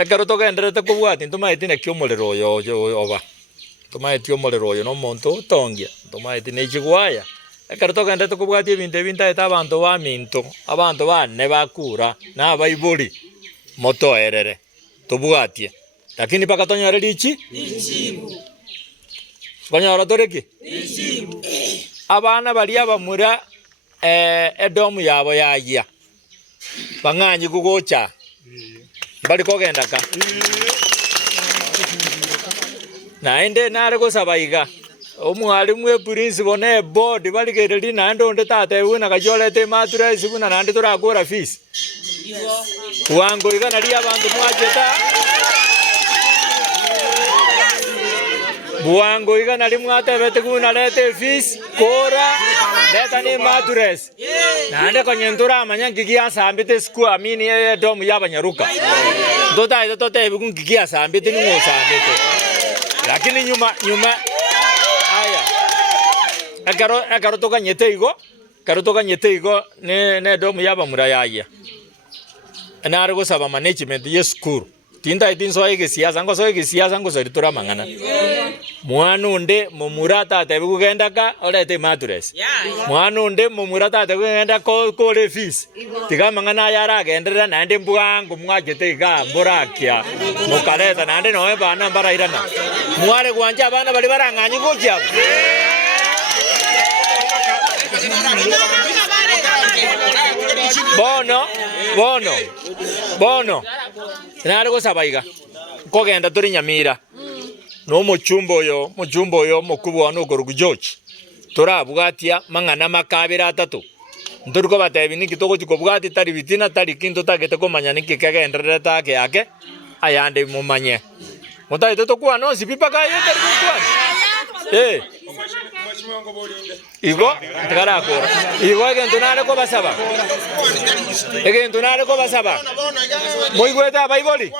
ekero togenderete kobwati ntomaeti naki omorero oyo oba tomaeti omorero oyo na omonto otongia tomaeti na echigwaya ekero togenderete kobwati ebinto ebintaete abanto baminto abanto banne bakura na abaibori motoerere tobwatie lakini mpaka tonyore richi konyora toreki abana bari abamura edomu yabo yaya bang'anyi kugocha bari kogenda ka naende nare gosaba iga omwarimu eprinciple na eboard barigereri naende onde tate buna gachorete maturesi buna naende torakora fees wango iga nari abantu mwacheta buwango iga nari mwatebete kuna rete fees kora leta ni maturesi naende konyentura amanya ngigi asambite siku amini domu yabanyaruka totaite totebi ngigi asambite ningosambite lakini nyuma aya ekaro tokanyete igo ne domu yabamura yaya nare gosaba management ye school tindaite nsoe egesiasa ngosoe egesiasa ngosoritora amang'ana mwana onde momura tatebi kugenda ka orete maturesi mwana onde momura tatebi kugenda kore fees tiga amang'ana aya aragenderera naende mbwango mwachete iga mborakia mokareta naende noe bana mbarairana mware gwanja abana bari barang'anyi gokiabo bono nare gosaba iga kogenda tori Nyamira no mochumba oyo mokubwa no korugu George torabwatia mang'ana makabira atatu ntoruko batebi niki togochiko bwati tari bitina tari kinto tagete komanya niki kagenderere take yake ayande mumanye motaite tokwa no sipipaka yete kwa igo tikarakora igo egento nare ko basaba moigweta abaiboli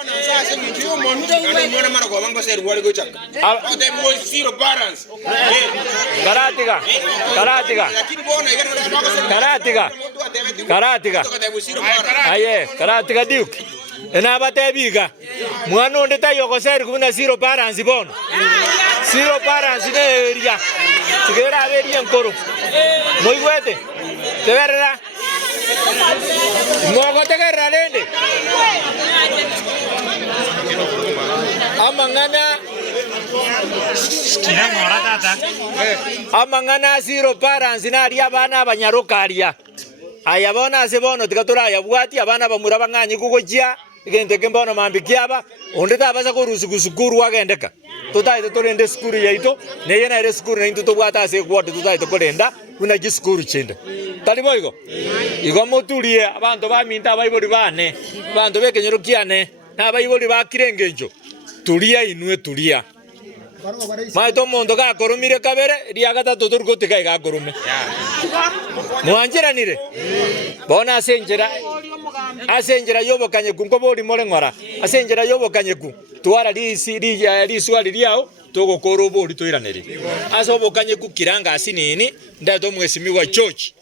karatiga duke enabatebiga mwana onde tayogoseri kubuna zero balance bono zero balance ne area tigera aberia nkoro moigwete teberera mogo tegerera rende amang'ana zero balance na aria abana abanyarukaria aya bona ase bono tigaturaya bwati abana bamura bang'anyi kugochia egente kembono mambikiaba onde tabasa korusu sukuru agendeka totaite torende skuru yaito neye naire skuru naintu tobwata ase kwode totaite korenda una giskuru chinde tali boigo igo moturie abantu baminta abaibori bane abantu bekenyerukiane na abaibori bakirengenjo turia inwe turia maito mondo gakorumire kabere ria gatatu turugotika igakorume mwanjiranire bona asenjera yobokanye kungo bori more ngora asenjera yobokanye ku twara riswali riao togokora obori toiraneri aso obokanye ku kiranga asinini ndato mwesimi wa church